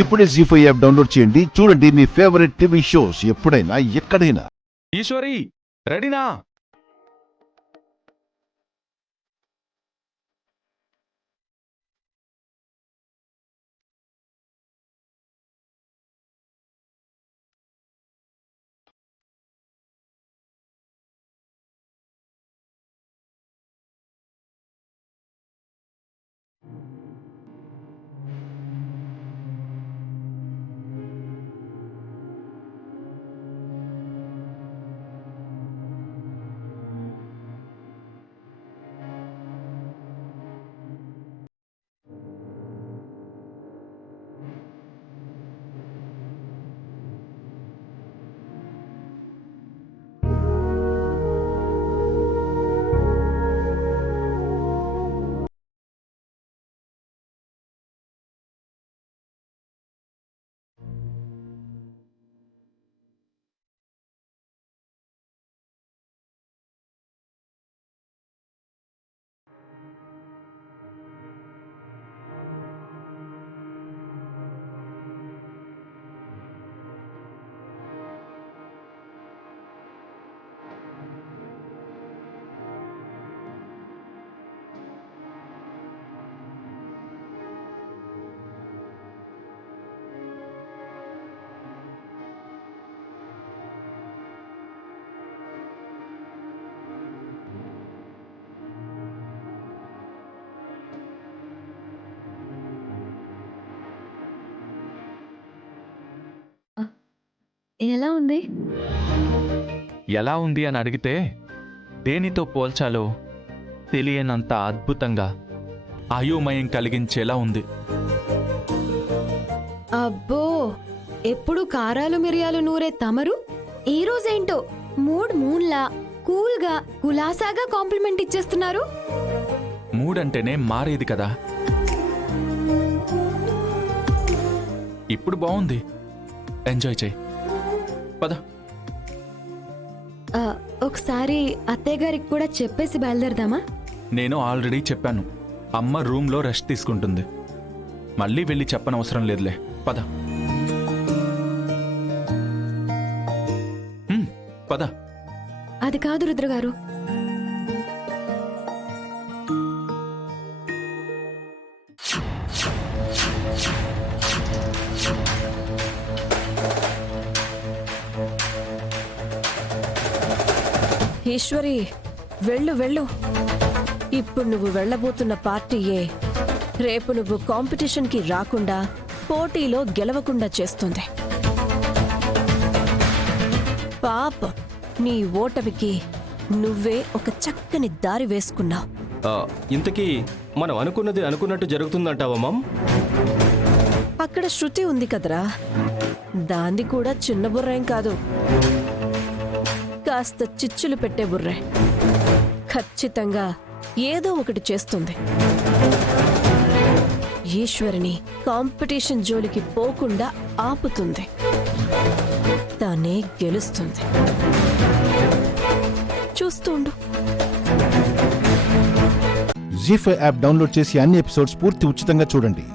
ఇప్పుడే జీ5 app download చేయండి. చూడండి మీ ఫేవరెట్ టీవీ షోస్ ఎప్పుడైనా ఎక్కడైనా. ఈశ్వరి రెడీనా? ఎలా ఉంది? ఎలా ఉంది అని అడిగితే దేనితో పోల్చాలో తెలియనంత అద్భుతంగా అయోమయం కలిగించేలా ఉంది. అబ్బో, ఎప్పుడు కారాలు మిరియాలు నూరే తమరు ఈ రోజేంటో మూన్లా కూల్గా కులాసాగా కాంప్లిమెంట్ ఇచ్చేస్తున్నారు. మూడంటేనే మారేది కదా. ఇప్పుడు బాగుంది, ఎంజాయ్ చేయి. పద. ఒకసారి అత్తయ్య గారికి కూడా చెప్పేసి బయలుదేరదామా? నేను ఆల్రెడీ చెప్పాను, అమ్మ రూమ్లో రెస్ట్ తీసుకుంటుంది. మళ్ళీ వెళ్ళి చెప్పనవసరం లేదులే. పద పద. అది కాదు రుద్రగారు, ఈశ్వరి, వెళ్ళు వెళ్ళు. ఇప్పుడు నువ్వు వెళ్ళబోతున్న పార్టీయే రేపు నువ్వు కాంపిటీషన్కి రాకుండా, పోటీలో గెలవకుండా చేస్తుంది. పాపం, నీ ఓటమికి నువ్వే ఒక చక్కని దారి వేసుకున్నావు. ఇంతకీ మనం అనుకున్నది అనుకున్నట్టు జరుగుతుందంటావా మామ్? అక్కడ శృతి ఉంది కదరా, దాన్ని కూడా చిన్న బుర్రేం కాదు, కాస్త చిచ్చులు పెట్టే బుర్రే. ఖచ్చితంగా ఏదో ఒకటి చేస్తుంది. ఈశ్వరిని కాంపిటీషన్ జోలికి పోకుండా ఆపుతుంది. తానే గెలుస్తుంది. చూస్తుండు. జీ5 యాప్ డౌన్లోడ్ చేసి అన్ని ఎపిసోడ్స్ పూర్తి ఉచితంగా చూడండి.